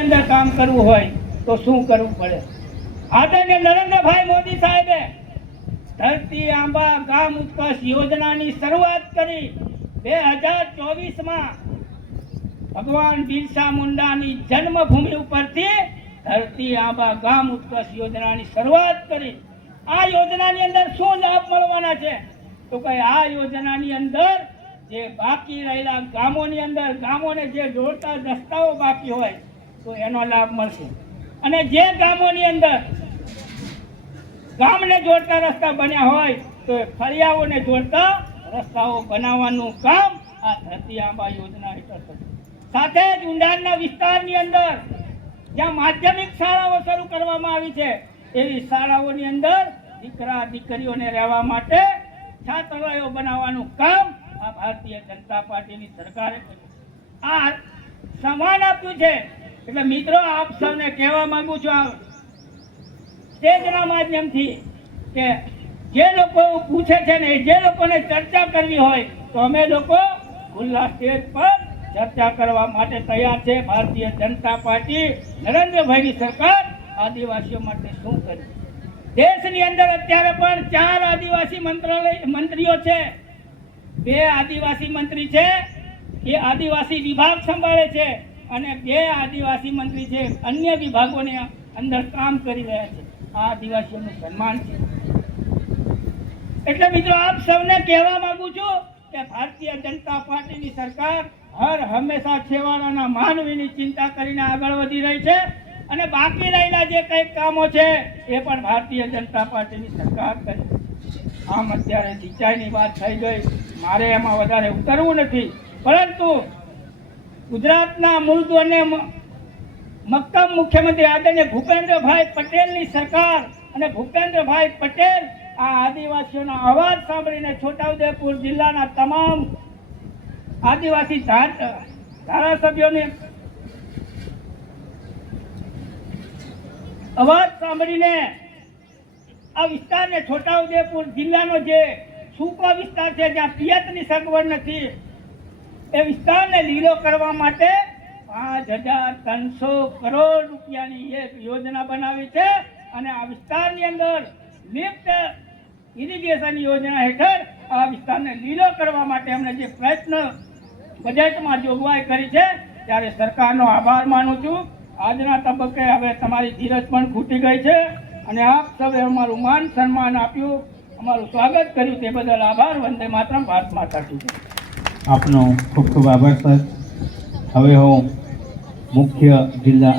અંદર કામ કરવું હોય તો શું કરવું પડે? આદરણીય નરેન્દ્રભાઈ મોદી સાહેબે ધરતી આંબા ગામ ઉત્કર્ષ યોજનાની શરૂઆત કરી 2024માં ભગવાન બિરસા મુંડાની જન્મભૂમિ ઉપરથી ધરતી આંબા ગામ ઉત્કર્ષ યોજનાની શરૂઆત કરી। આ યોજનાની અંદર શું લાભ મળવાના છે? તો કે આ યોજનાની અંદર જે બાકી રહેલા ગામોની અંદર ગામોને જે જોડતા રસ્તાઓ બાકી હોય તો એનો લાભ મળશે, અને જે ગામોની અંદર ગામને જોડતા રસ્તા બન્યા હોય તો ફળિયાઓને જોડતા રસ્તાઓ બનાવવાનું કામ આ ધરતી આંબા યોજના હેઠળ થશે। સાથે જ ઊંડાણના વિસ્તારની અંદર જ્યાં માધ્યમિક શાળાઓ શરૂ કરવામાં આવી છે એવી શાળાઓની અંદર દીકરા દીકરીઓને રહેવા માટે છાત્રાલયો બનાવવાનું કામ આ ભારતીય જનતા પાર્ટીની સરકારે આ સન્માન આપ્યું છે। એટલે મિત્રો, આપ સૌને કહેવા માંગુ છું આ સ્ટેજના માધ્યમથી કે જે લોકો પૂછે છે ને જે લોકોને ચર્ચા કરવી હોય તો અમે લોકો ખુલ્લા સ્ટેજ પર ચર્ચા કરવા માટે તૈયાર છે। ભારતીય જનતા પાર્ટી નરેન્દ્રભાઈની સરકાર આદિવાસીઓ માટે શું કરી? દેશની અંદર અત્યારે પણ 4 આદિવાસી મંત્રીઓ છે। 2 આદિવાસી મંત્રી છે એ આદિવાસી વિભાગ સંભાળે છે, અને 2 આદિવાસી મંત્રી છે અન્ય વિભાગોની અંદર કામ કરી રહ્યા છે। આ આદિવાસીઓનું સન્માન છે। એટલે મિત્રો, આપ સૌને કહેવા માંગુ છું કે ભારતીય જનતા પાર્ટીની સરકાર હર હંમેશા છેવાડાના માનવીની ચિંતા કરીને આગળ વધી રહી છે, અને બાકી રહેલા જે કંઈક કામો છે એ પણ ભારતીય જનતા પાર્ટીની સરકાર કરે। આમ અત્યારે સિંચાઈની વાત થઈ ગઈ, મારે એમાં વધારે ઉતરવું નથી, પરંતુ ગુજરાતના મૃદુ અને મક્કમ મુખ્યમંત્રી આદરણીય ભૂપેન્દ્રભાઈ પટેલની સરકાર અને ભૂપેન્દ્રભાઈ પટેલ આ આદિવાસીઓના અવાજ સાંભળીને છોટાઉદેપુર જિલ્લાના તમામ આદિવાસી ધારાસભ્યોને અવાજ સાંભળીને આ વિસ્તારને છોટાઉદેપુર જિલ્લાનો જે સૂકો વિસ્તાર છે જ્યાં પિયતની સગવડ નથી એ વિસ્તારને લીલો કરવા માટે 5300 કરોડ રૂપિયાની એક યોજના બનાવી છે, અને આ વિસ્તારની અંદર લિફ્ટ ઇરિગેશન યોજના હેઠળ આ વિસ્તારને લીલો કરવા માટે અમને જે પ્રયત્ન બજેટમાં જોગવાઈ કરી છે ત્યારે સરકારનો આભાર માનું છું। આજના તબક્કે હવે તમારી ધીરજ પણ ખૂટી ગઈ છે, અને આપ સૌએ અમારું માન સન્માન આપ્યું, અમારું સ્વાગત કર્યું, તે બદલ આભાર। વંદે માતરમ, ભારત માતા કી જય। આપનો ખૂબ ખૂબ આભાર સર। હવે હું મુખ્ય જિલ્લા